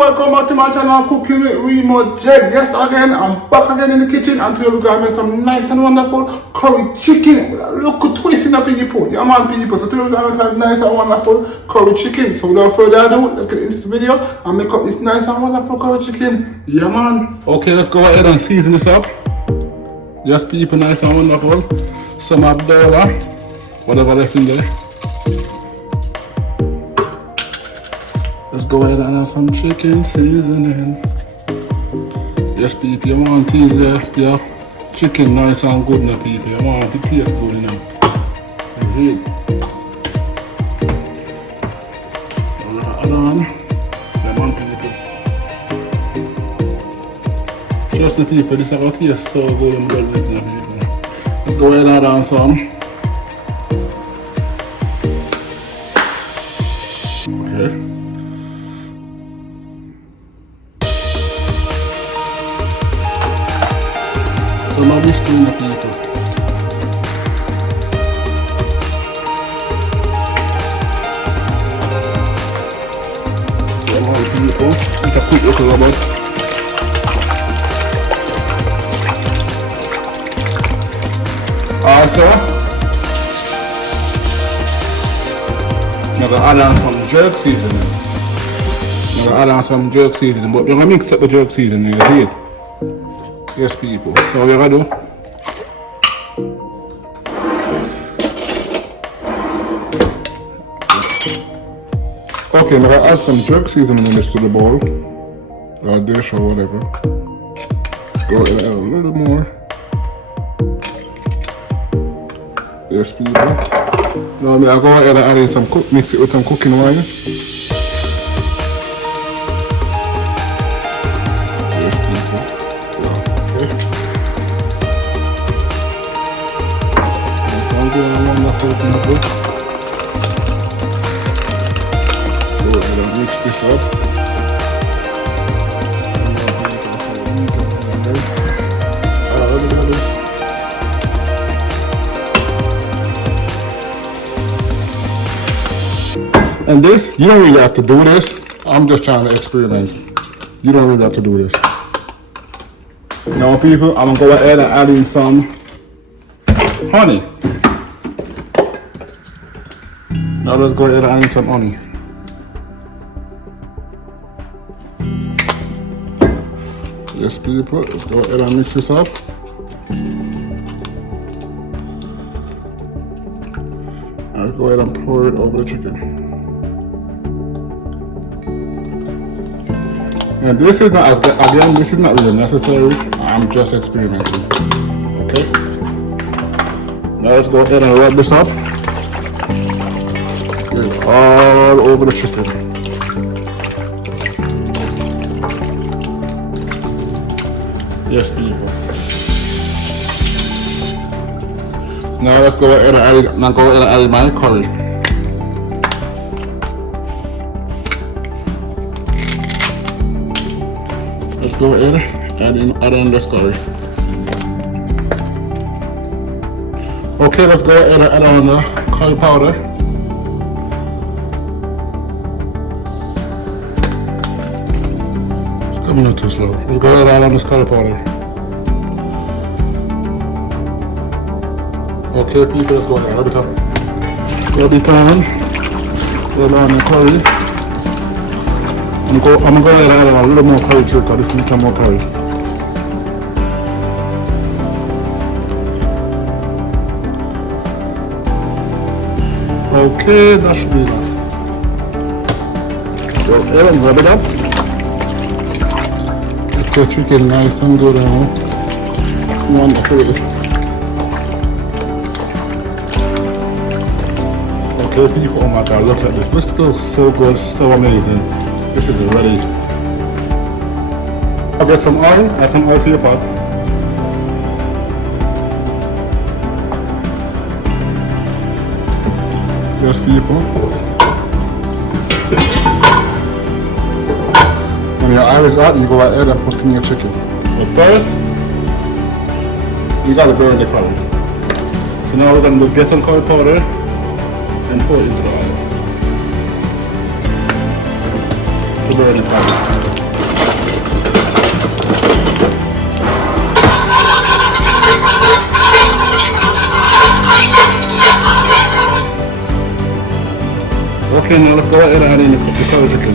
welcome back to my channel Cooking with Remo Jed. Yes, again, I'm back again in the kitchen and today we're going to make some nice and wonderful curry chicken with a little twist in the piggy pot. Yeah man, piggy pot. So today we're going to make some nice and wonderful curry chicken. So without further ado, let's get into this video and make up this nice and wonderful curry chicken. Yeah man. Okay, let's go ahead and season this up. Just people, nice and wonderful. Some abdala, whatever left in there. Let's go ahead and add some chicken seasoning. Yes, people, you want your chicken nice and good now, people. You want it to taste good now. That's it. Add on lemon, people. Trust the people, this is going to taste so good and well with now, people. Let's go ahead and add on some. Okay. Some of this thing, people. Come on, people. It's a quick little robot. Also, I'm gonna add on some jerk seasoning. But we're gonna mix up the jerk seasoning, you see it? Yes, people. So we're gonna do. Okay, I'm gonna add some jerk seasoning in this to the bowl, or dish, or whatever. Go ahead and add a little more. Yes, people. Now I'm gonna go ahead and add in some mix it with some cooking oil. Go ahead and mix this up. Look at this. And this, you don't really have to do this. I'm just trying to experiment. You don't really have to do this. Now people, I'm gonna go ahead and add in some honey. Now let's go ahead and add in some honey. Yes, people, let's go ahead and mix this up. Let's go ahead and pour it over the chicken. And this is not, again, this is not really necessary. I'm just experimenting. Okay. Now let's go ahead and rub this up. Get it all over the chicken. Yes, people. Now let's go ahead and add my curry. Let's go ahead and add in this curry. Okay, let's go ahead and add on the curry powder. It's coming up too slow. Let's go ahead and add on this curry powder. Okay, people, let's go ahead and rub it up. Rub it on. Rub on the curry. I'm gonna go ahead and add a little more curry too, because this needs some more curry. Okay, that should be enough. Go ahead and rub it up. Get your chicken nice and good and wonderful. Okay, people, oh my god, look at this. This looks so good, so amazing. This is ready. I'll get some oil, add some oil to your pot. Yes, people. When your oil is hot, you go ahead and put in your chicken. But first, you gotta burn the curry. So now we're gonna go get some curry powder and pour it into the oil. to burn it out. Okay, now let's go ahead and add in the curry chicken.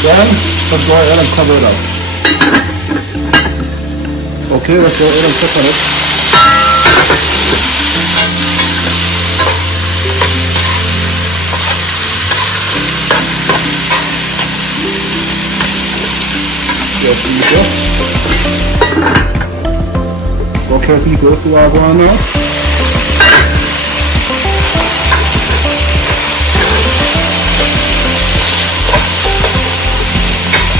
Then, let's go ahead and cover it up. Okay, let's go ahead and cook it up. Yes, people. Okay, people, see what I'm going now?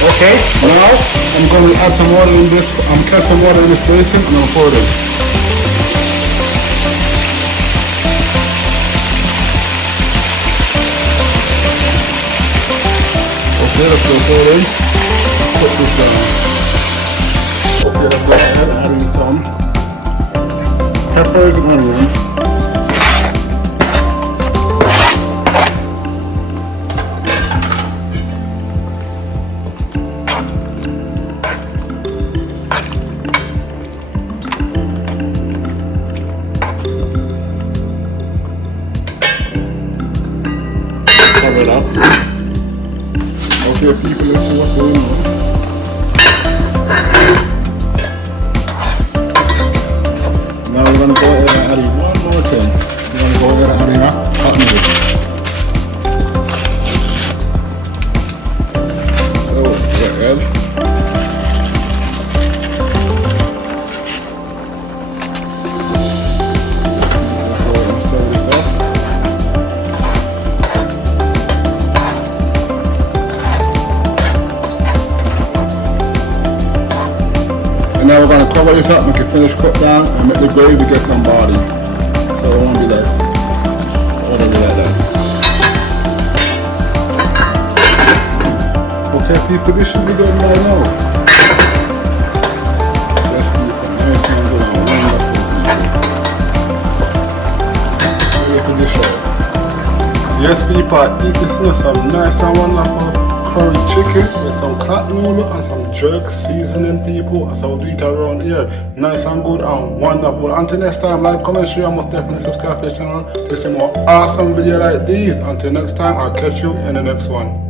Okay, now I'm going to add some water in this. I'm going to add some water in this basin and I'll pour it in. Okay, let's go pour it in. Put this down. Okay, let's go ahead and add in some peppers and onions. Cover it up. Okay, people, let's see what's going on. Now we're going to go ahead and add one more thing. We're going to go ahead and add in a hot milk. So, yeah, Ed. And now we're going to cover this up, make it finish cook down, and make the gravy get some body. So it won't be like, that. Okay people, this should be done right now. Let's do it. Nice and good and wonderful. Yes people, eat this with some nice and wonderful curry chicken with some cotton noodle and some jerk seasoning, people. That's how we do it around here. Nice and good and wonderful. Until next time, like, comment, share, and most definitely subscribe to the channel to see more awesome videos like these. Until next time, I'll catch you in the next one.